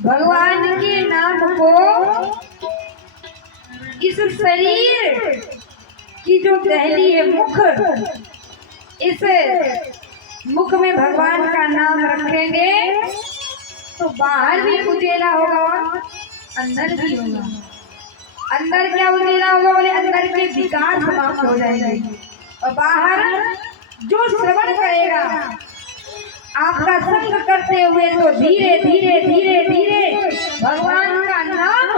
भगवान के नाम को इस शरीर की जो दहली है मुख, इस मुख में भगवान का नाम रखेंगे तो बाहर भी उजेला होगा और अंदर भी होगा। अंदर क्या उजेला होगा? बोले अंदर के विकार समाप्त हो जाएंगे और बाहर जो श्रवण करेगा आपका संग करते हुए तो धीरे धीरे धीरे धीरे भगवान का नाम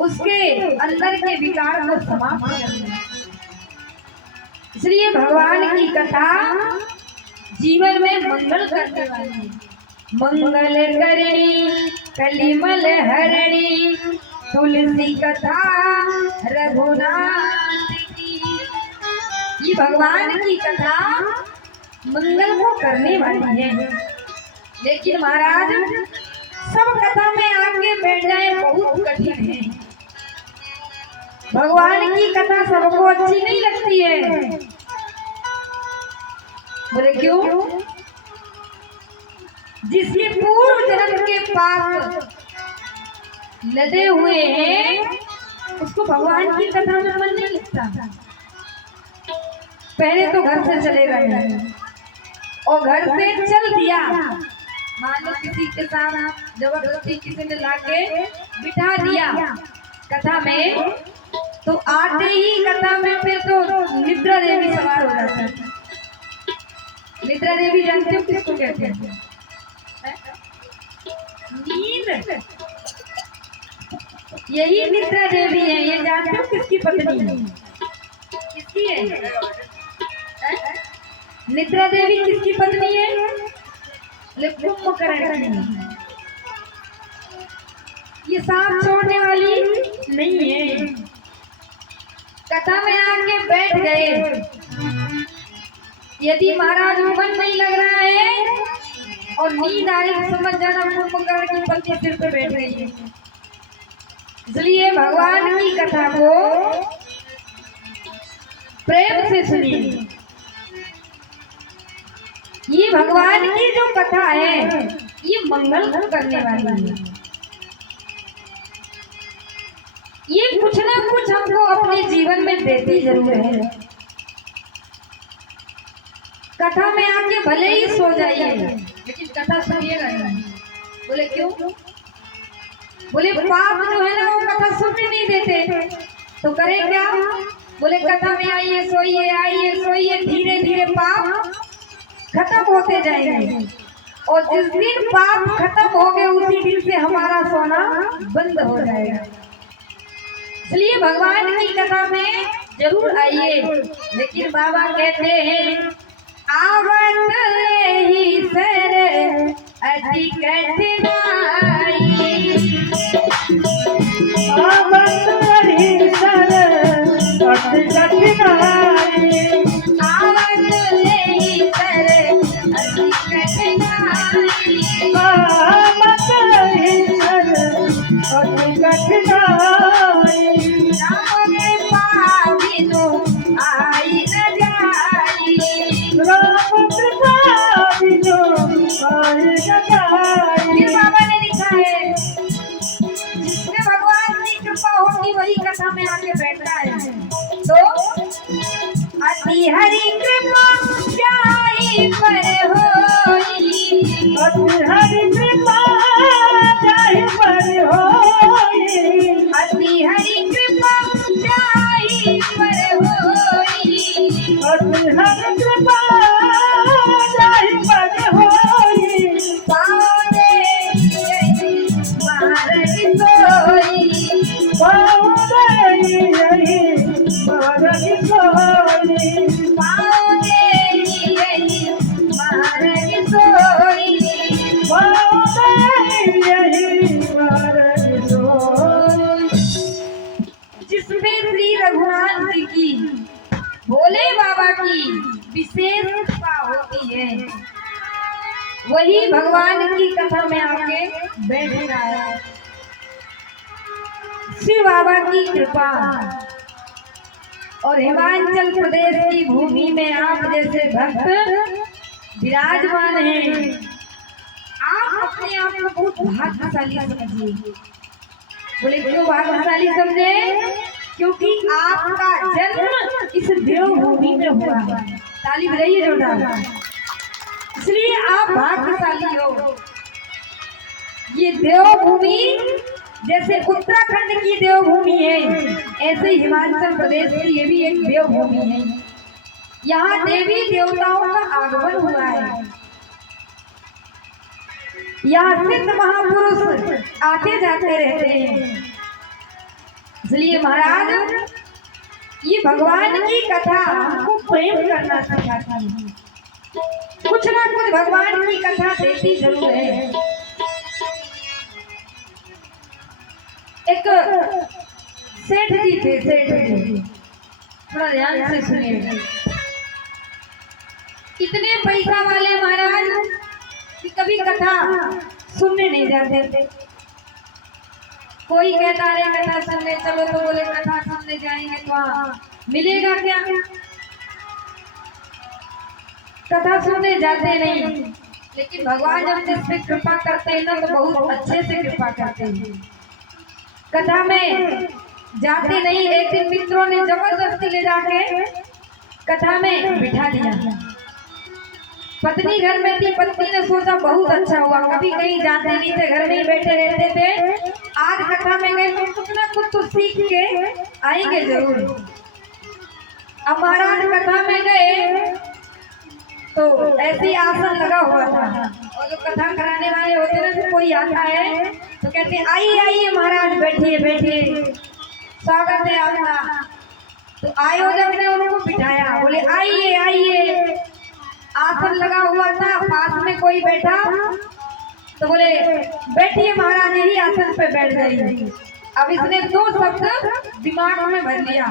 उसके अंदर के विकार को समाप्त करेगा। इसलिए भगवान की कथा जीवन में मंगल करने वाली है। मंगल करणी कलिमल हरणी तुलसी कथा रघुनाथ की। ये भगवान की कथा मंगल को करने वाली है। लेकिन महाराज सब कथा में आगे बैठ जाए बहुत कठिन है। भगवान की कथा सबको अच्छी नहीं लगती है। बोले क्यों? जिसके पूर्व जन्म के पाप लदे हुए हैं उसको भगवान की कथा में मन नहीं लगता। पहले तो घर से चले गए और घर से चल दिया, मान लो किसी के साथ जबरदस्ती किसी ने लाके बिठा दिया कथा में, तो आते ही कथा में फिर तो निद्रा देवी सवार हो जाता है। निद्रा देवी जानते हो किसको कहते हैं? नींद। यही निद्रा देवी है। ये जानते हो किसकी पत्नी है? किसकी है? निद्रा देवी किसकी पत्नी है? कुंभकर्ण की। ये सांप छोड़ने वाली नहीं है। कथा में आके बैठ गए। यदि महाराज मन नहीं लग रहा है और नींद आई समझ जाना कुंभकर्ण की पत्नी सिर पे बैठ रही है। इसलिए भगवान की कथा को प्रेम से सुनिए। ये भगवान की जो कथा है ये मंगल करने वाली है। ये कुछ ना कुछ हमको अपने जीवन में देती जरूर है। कथा में आके भले ही सो जाइए लेकिन कथा सुनिएगा नहीं। बोले क्यों? बोले पाप जो है ना वो कथा सुनने नहीं देते। तो करे क्या? बोले कथा में आइए सोइए, धीरे धीरे पाप खत्म होते जाएंगे और जिस दिन पाप खत्म हो गए उसी दिन से हमारा सोना बंद हो जाएगा। इसलिए भगवान की कथा में जरूर आइए। लेकिन बाबा कहते हैं आवत ही सर अति कठिनाई, आवत ही सर अति कठिनाई, आवत ही सर अति कठिनाई, आवत ही सर अति कठिनाई, राम के पावी तो आई न जाई, राम कृपा जो आई न जाई। ये बाबा ने लिखा है जिसमें भगवान की कृपा होगी वही कथा में आके बैठता है। तो अति हरि कृपा जाहि पर होई, अति हरि कृपा जाहि पर होई, अति हरि कृपा जाहि पर होई, अति हरि कृपा जाहि पर होई, पावे महाराज सोई, पावे महाराज सोई, पावे महाराज सोई, पावे महाराज सोई। जिसमें श्री रघुनाथ जी की भोले बाबा की विशेष कृपा होती है वही भगवान की कथा में आके बैठ रहा है। शिव बाबा की कृपा और हिमाचल प्रदेश की भूमि में आप जैसे भक्त विराजमान हैं। आप अपने आप को बहुत भाग्यशाली समझिए। बोले क्यों भाग्यशाली समझे? क्योंकि आपका जन्म इस देवभूमि में हुआ है। ताली बजाइए जोरदार, इसलिए आप भाग्यशाली हो। ये देवभूमि जैसे उत्तराखंड की देवभूमि है, ऐसे ही हिमाचल प्रदेश की ये भी एक देवभूमि है। यहाँ देवी देवताओं का आगमन हुआ है। यहाँ सिद्ध महापुरुष आते जाते रहते हैं। इसलिए महाराज ये भगवान की कथा हमको प्रेम करना सिखाती है। कुछ ना कुछ भगवान की कथा देती जरूर है। एक सेठ जी थे, सेठ जी, थोड़ा ध्यान से सुनिए। इतने पैसा वाले महाराज कि कभी कथा सुनने नहीं जाते थे। कोई कहता है कथा सुनने चलो, तो बोले कथा सुनने जाएंगे तो मिलेगा क्या? कथा सुनने जाते नहीं। लेकिन भगवान जब जिस पे कृपा करते हैं ना, तो बहुत अच्छे से कृपा करते हैं। कथा में जाते नहीं। एक दिन मित्रों ने जबरदस्ती ले जाके कथा में बिठा दिया। पत्नी घर में थी। पत्नी ने सोचा बहुत अच्छा हुआ, कभी कहीं जाते नहीं थे, घर में ही बैठे रहते थे। आज कथा में गए तो कुछ ना कुछ तो सीख के आएंगे जरूर। अब महाराज कथा में गए तो ऐसे आसन लगा हुआ था, और जो कथा कराने वाले होते ना, तो कोई आता है तो कहते आइए आइए महाराज, बैठिए बैठिए, स्वागत है आपका। तो आयोजक ने उनको बिठाया, बोले आइए आइए। आसन लगा हुआ था, पास में कोई बैठा तो बोले बैठिए महाराज, यही आसन पे बैठ जाइए। अब इसने दो शब्द दिमाग में भर लिया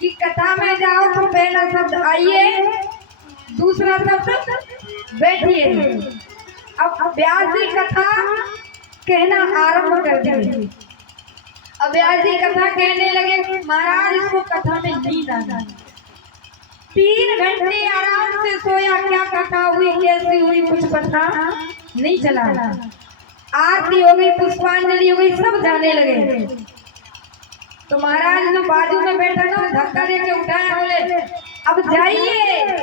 कि कथा में जाओ तो पहला शब्द आइए, दूसरा शब्द बैठिए। अब व्यास जी कथा कहना आरंभ कर दिए। अब व्यास जी कथा कहने लगे। महाराज इसको कथा में नींद आ गई। 3 घंटे आराम से सोया। क्या कथा हुई, कैसी हुई, कुछ पता नहीं चला। आरती हो गई, पुष्पांजलि हो गई, सब जाने लगे। तो महाराज ने बाजू में बैठा ना, धक्का देके उठाया, बोले अब जाइए,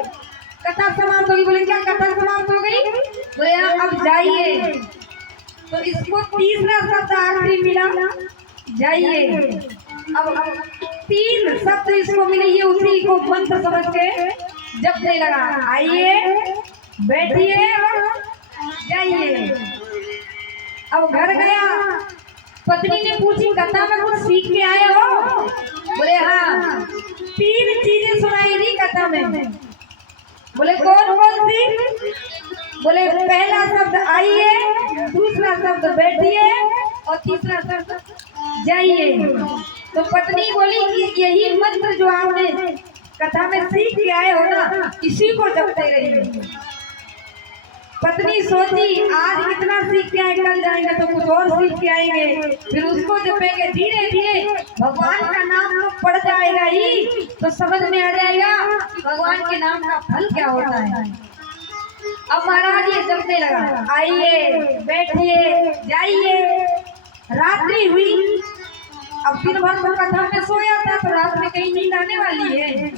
कथा समाप्त होगी। बोले क्या कथा समाप्त हो गई? बोले अब जाइए। तो इसको तीसरा शब्द आखिरी मिला, जाइए। अब 3 शब्द इसको मिले, ये उसी को मंत्र समझ के जपने लगा, आइए बैठिए और जाइए। अब घर गया, पत्नी ने पूछी कथा में कुछ सीख के आए हो? बोले हाँ, 3 चीजें सुनाई दी कथा में। बोले कौन कौन सी? बोले पहला शब्द आइए, दूसरा शब्द बैठिए और तीसरा शब्द जाइए। तो पत्नी बोली कि यही मंत्र जो आपने कथा में सीख के आए हो ना, इसी को जपते रहिए। पत्नी सोची आज इतना सीख के आए, कल जाएंगे तो कुछ और सीख के आएंगे, फिर उसको जपेंगे। धीरे धीरे भगवान का नाम तो पड़ जाएगा ही, तो समझ में आ जाएगा कि भगवान के नाम का फल क्या होता है। अब महाराज ये जपने लगा, आइए बैठिए जाइए। रात्रि हुई। अब दिन भर तो कथा में सोया था, तो रात में कहीं नींद आने वाली है?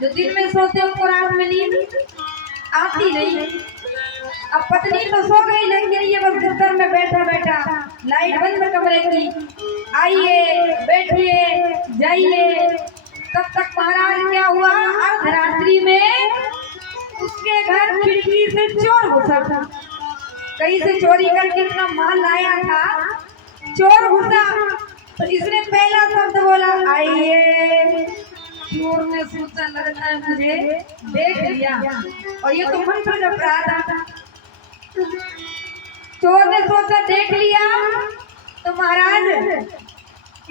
जो दिन में सोते उनको रात में नींद आती नहीं। अब पत्नी तो सो गई, लेकिन ये बस बिस्तर में बैठा बैठा लाइट बंद कमरे की, आइए बैठिए जाइए। तब तक महाराज क्या हुआ, अर्धरात्रि में उसके घर खिड़की से चोर घुसा था। कहीं से चोरी करके इतना माल लाया था, चोर घुसा तो इसने पहला शब्द बोला आइए। चोर ने सोचा लगता है मुझे देख लिया, और ये तो मंत्र जप रहा था। चोर ने सोचा देख लिया, तो महाराज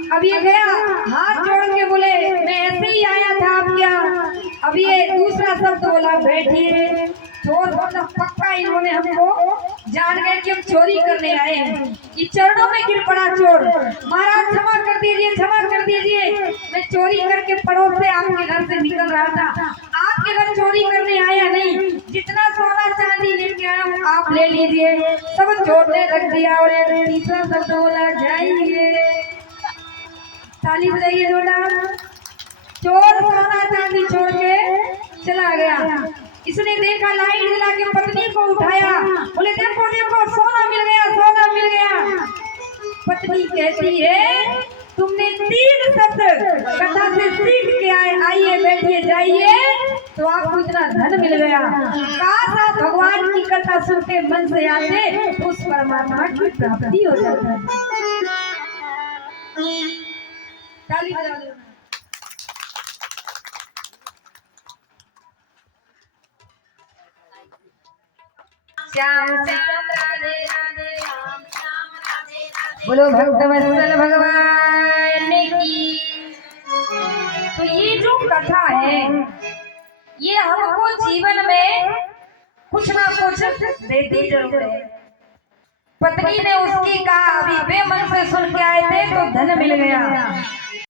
अब ये गया हाथ जोड़ के बोले मैं ऐसे ही आया था, आप क्या? अब ये दूसरा शब्द बोला बैठिए। चोर बोला पक्का इन्होंने हमको जान गए कि हम चोरी करने आए हैं। ये चरणों में गिर पड़ा चोर, महाराज क्षमा कर दीजिए, क्षमा कर दीजिए, मैं चोरी करके पड़ोस से आपके घर से निकल रहा था, आपके घर चोरी करने आया नहीं। जितना सोना चांदी चांदी लेके आया हूँ, आप ले लीजिए। सब छोड़ने रख दिया और एक तीसरा शब्द बोला, जाइए। ताली बजाइए जोरदार। चोर सोना चांदी छोड़ के चला गया। इसने देखा, लाइट जला के पत्नी को उठाया, बोले देखो देखो सोना मिल गया, सोना मिल गया। पत्नी कहती है, तुमने 3 शब्द कथा से सीख के आइए, बैठिए, जाइए, तो आपको इतना धन मिल गया। काश आप भगवान की कथा सुन के मन से आते तो उस परमात्मा की प्राप्ति हो जाती। ताली बजा दो। श्याम श्याम राधे राधे, श्याम श्याम राधे राधे, बोलो भक्तवत्सल भगवान की। तो ये जो कथा है, ये हमको जीवन में कुछ ना कुछ देती जरूर है। पत्नी ने उसकी कहा, अभी बेमन से सुन के आए थे तो धन मिल गया।